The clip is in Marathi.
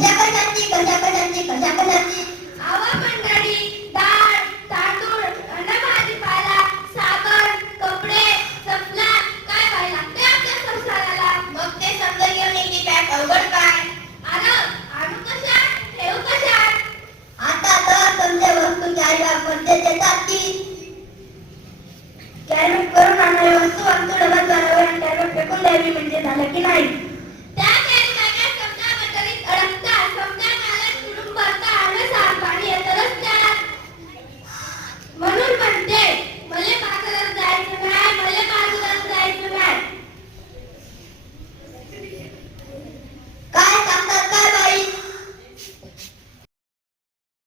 कंजाकजांची कंजाकजांची कंजाकजांची आवा मंडळी डाळ तांदूळ अन्न भाजीपाला साखर कपडे चपला काय व्हायला लागते आपल्या संसाराला? मग ते समजून घेऊन की त्यात अवघड काय. आलं आणू कशा ठेवू कशा आता तर समजा वस्तू घ्यायला म्हणजे देतात की कॅरेट